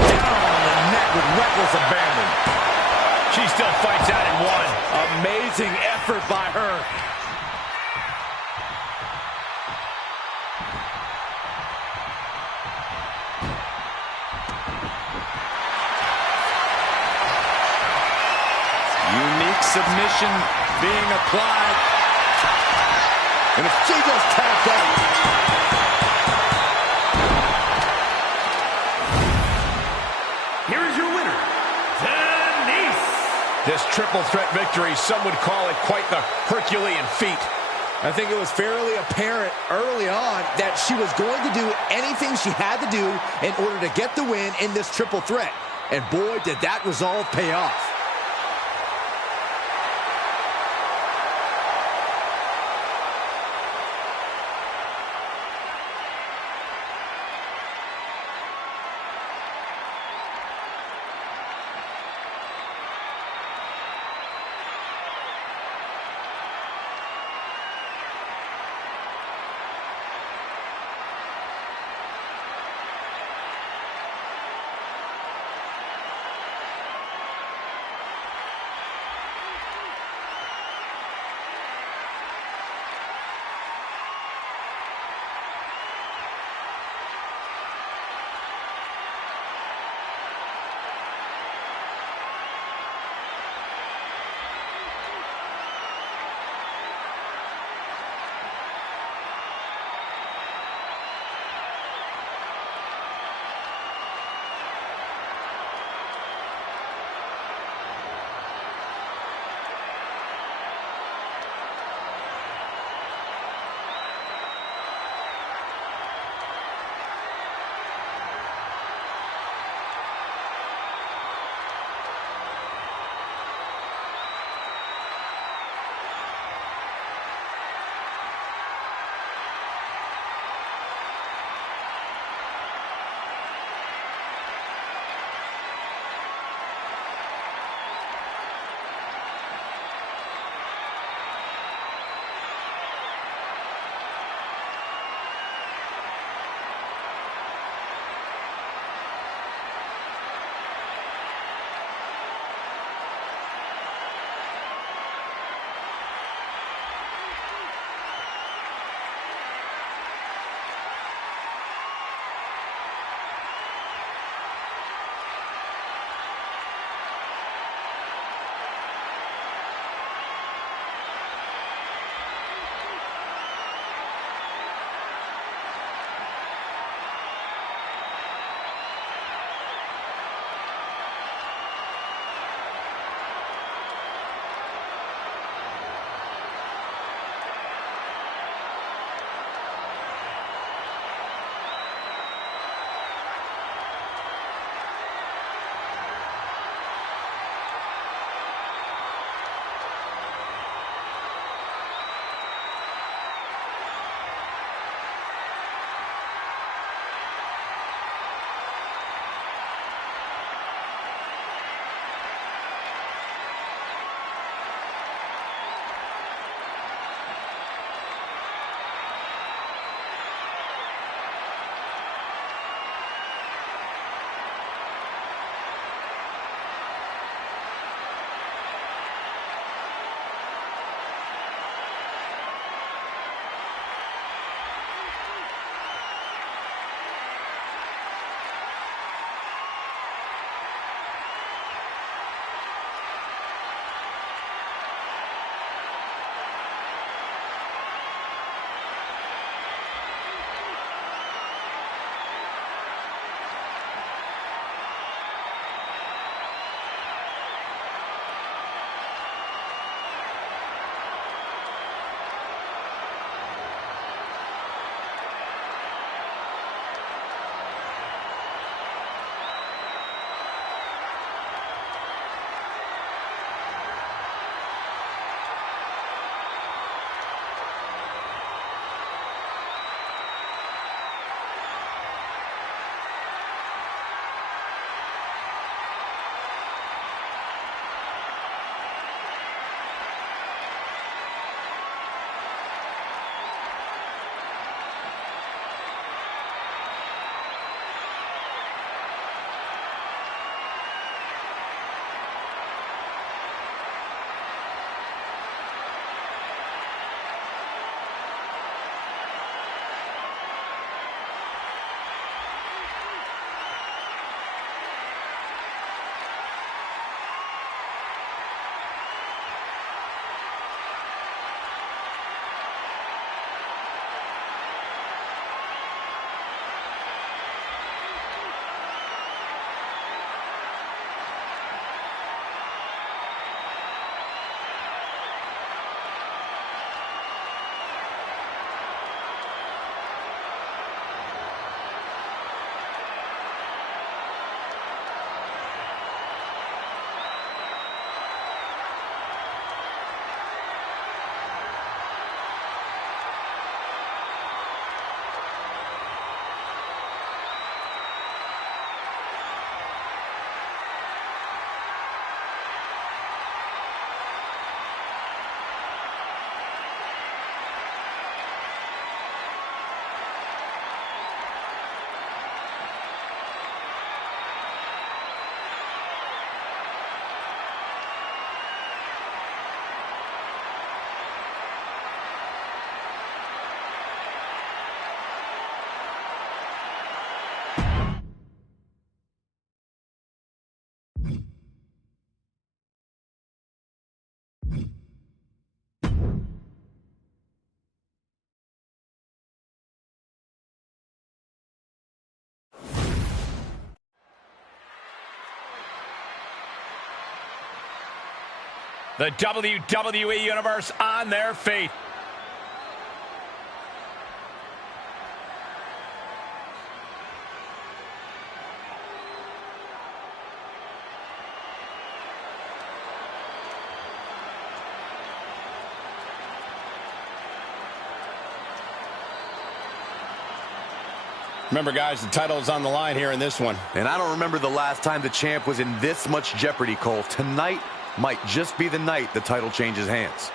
Down on the neck with reckless abandon. She still fights out in one. Amazing effort by her. Unique submission being applied. And if she just tapped out. Here is your winner, Denise. This triple threat victory, some would call it quite the Herculean feat. I think it was fairly apparent early on that she was going to do anything she had to do in order to get the win in this triple threat. And boy, did that resolve pay off. The WWE Universe on their feet. Remember, guys, the title is on the line here in this one. And I don't remember the last time the champ was in this much jeopardy, Cole. Tonight might just be the night the title changes hands.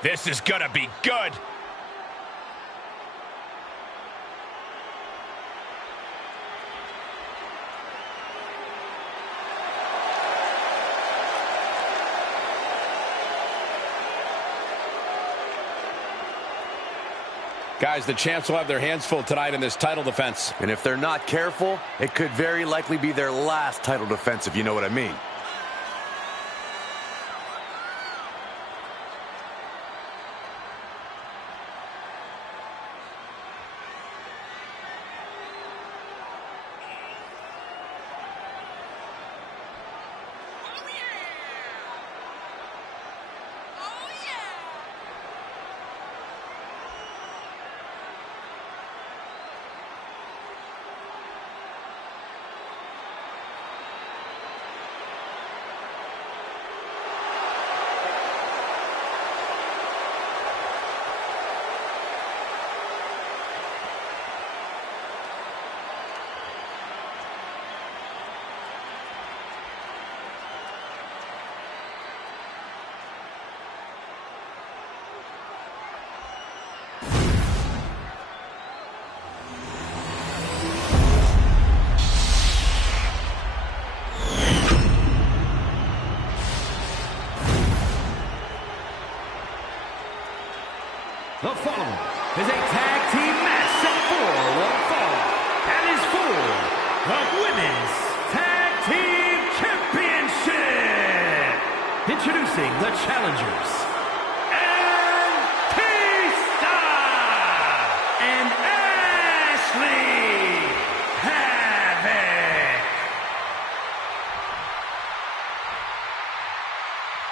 This is gonna be good. Guys, the champs will have their hands full tonight in this title defense. And if they're not careful, it could very likely be their last title defense, if you know what I mean. The following is a tag team match set for one fall and is for the Women's Tag Team Championship. Introducing the challengers, Batista and Ashley Havoc.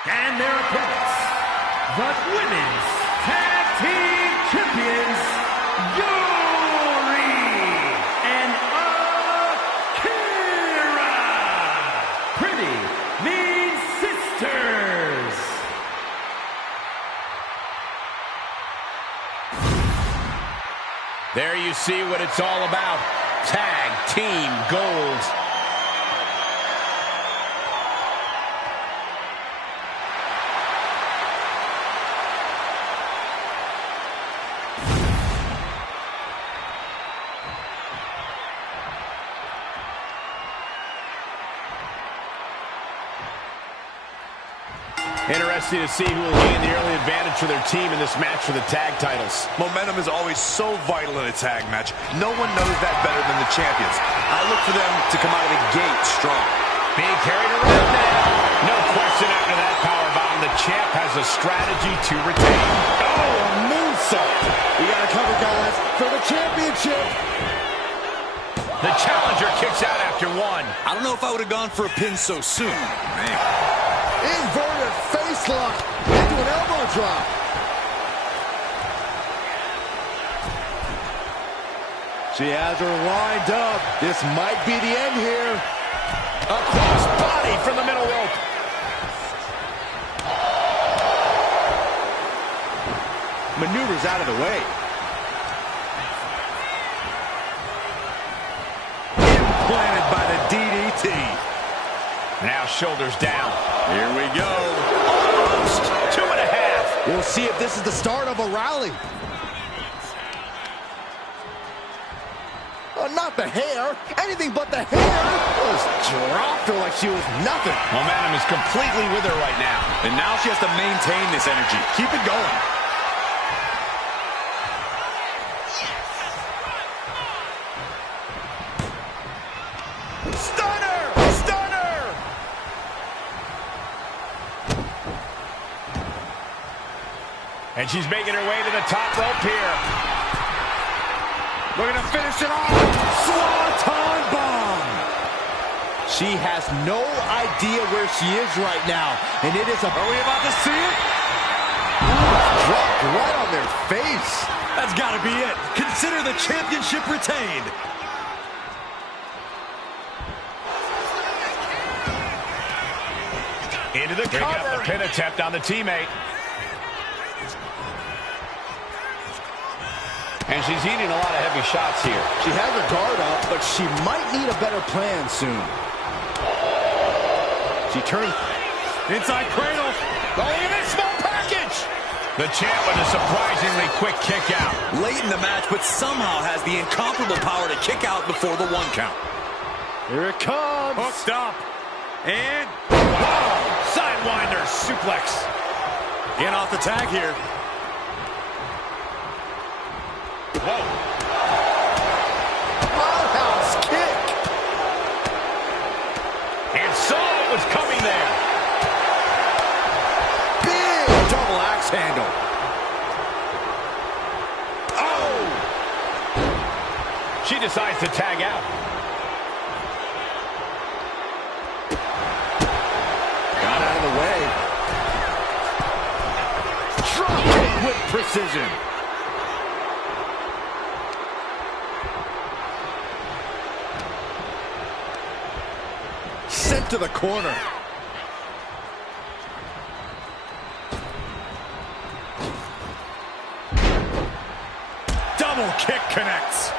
And their opponents, the Women's Tag Team Champions, Yuri and Akira. Pretty Mean Sisters. There you see what it's all about. Tag Team Gold. Interesting to see who will gain the early advantage for their team in this match for the tag titles. Momentum is always so vital in a tag match. No one knows that better than the champions. I look for them to come out of the gate strong. Being carried around now. No question after that powerbomb. The champ has a strategy to retain. Oh, moonsault. We got to cover, guys, for the championship. The challenger kicks out after one. I don't know if I would have gone for a pin so soon. Man. Inverted face lock into an elbow drop. She has her lined up. This might be the end here. A cross body from the middle rope. Maneuvers out of the way. Implanted by the DDT. Now shoulders down. Here we go. Almost 2.5. We'll see if this is the start of a rally. Not the hair. Anything but the hair. Was dropped her like she was nothing. Momentum is completely with her right now. And now she has to maintain this energy. Keep it going. Stunner! Stunner! And she's making her way to the top rope here. Looking to finish it off. Swanton bomb. She has no idea where she is right now. And it is a... Are we about to see it? Dropped right on their face. That's got to be it. Consider the championship retained. Into the cover. The pin attempt on the teammate. And she's eating a lot of heavy shots here. She has her guard up, but she might need a better plan soon. She turns inside cradle. Going in a small package. The champ with a surprisingly quick kick out. Late in the match, but somehow has the incomparable power to kick out before the 1 count. Here it comes. Hooked up. And wow, sidewinder suplex. In off the tag here. Whoa. Roundhouse kick. And saw it was coming there. Big double axe handle. Oh! She decides to tag out. Got out of the way. Drop kick with precision. Sent to the corner. Double kick connects.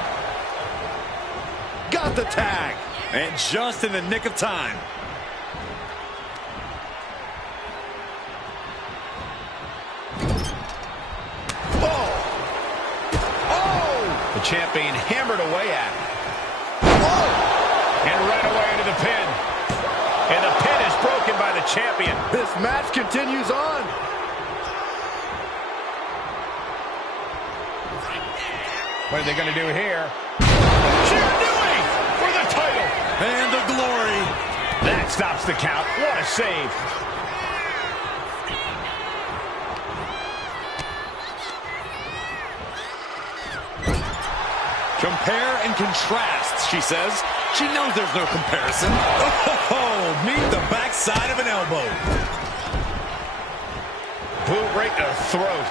Got the tag. And just in the nick of time. Oh! Oh! The champ being hammered away at. Whoa. And right away into the pin. And the pin is broken by the champion. This match continues on. What are they going to do here? Doing for the title. And the glory. That stops the count. What a save. Compare and contrast, she says. She knows there's no comparison. Oh, meet the backside of an elbow. Boot right to the throat.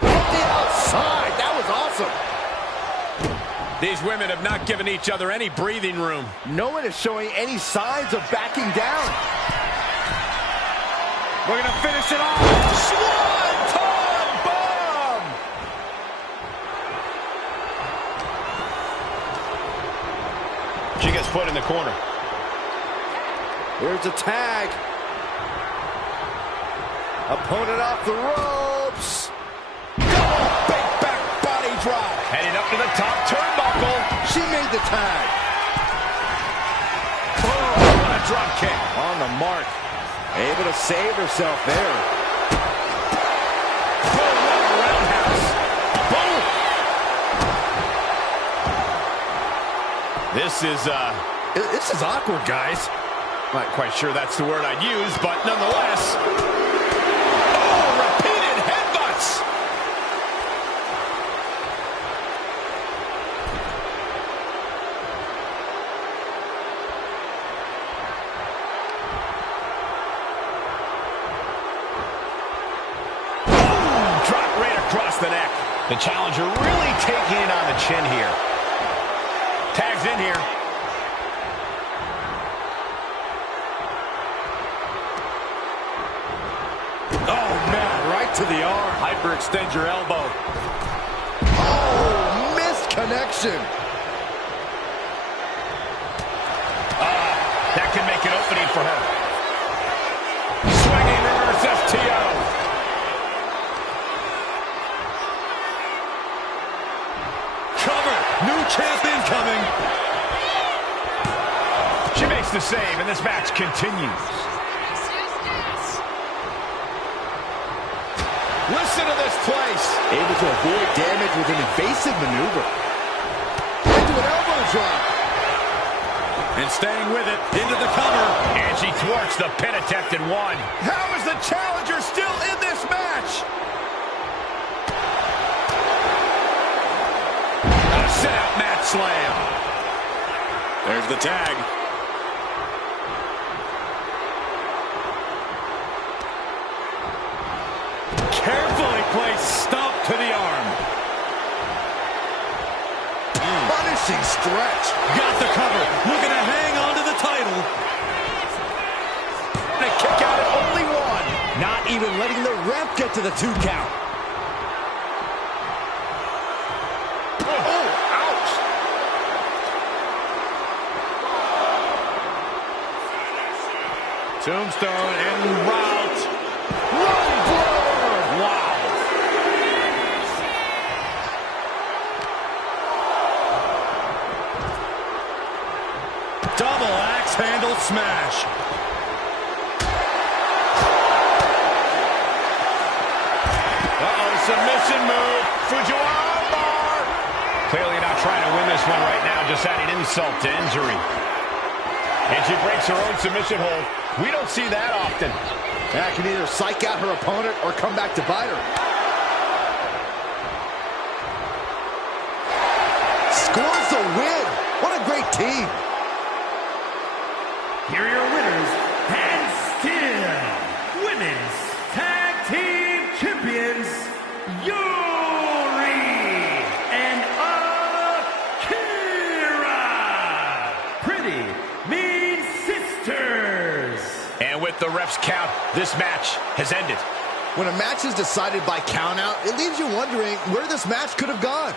From the outside. That was awesome. These women have not given each other any breathing room. No one is showing any signs of backing down. We're going to finish it off. Swanton bomb! She gets put in the corner. Here's a tag. Opponent off the ropes. Big back body drop. Heading up to the top turnbuckle. She made the tag. Boom, what a drop kick. On the mark. Able to save herself there. Boom, what a roundhouse. Boom. This is awkward, guys. Not quite sure that's the word I'd use, but nonetheless. Oh, repeated headbutts. Drop right across the neck. The challenger really taking it on the chin here. Tags in here. Oh, man, right to the arm. Hyperextend your elbow. Oh, missed connection. That can make an opening for her. Swinging reverse STO. Cover. New champion coming. She makes the save, and this match continues. Listen to this place. Able to avoid damage with an evasive maneuver. Into an elbow drop. And staying with it, into the cover. And she thwarts the pin attempt and one. How is the challenger still in this match? A sit-out mat slam. There's the tag. Carefully placed stomp to the arm. Punishing stretch. Got the cover. Looking to hang on to the title. They kick out at only one. Not even letting the ref get to the 2 count. Oh, ouch. Tombstone en route. Wow. Double axe handle smash. Submission move. Fujiwara bar. Clearly not trying to win this one right now, just adding insult to injury. And she breaks her own submission hold. We don't see that often. That can either psych out her opponent or come back to bite her. Scores the win. What a great team. Here are your winners, and still Women's Tag Team Champions, Yuri and Akira. Pretty Mean Sisters. And with the ref's count, this match has ended. When a match is decided by countout, it leaves you wondering where this match could have gone.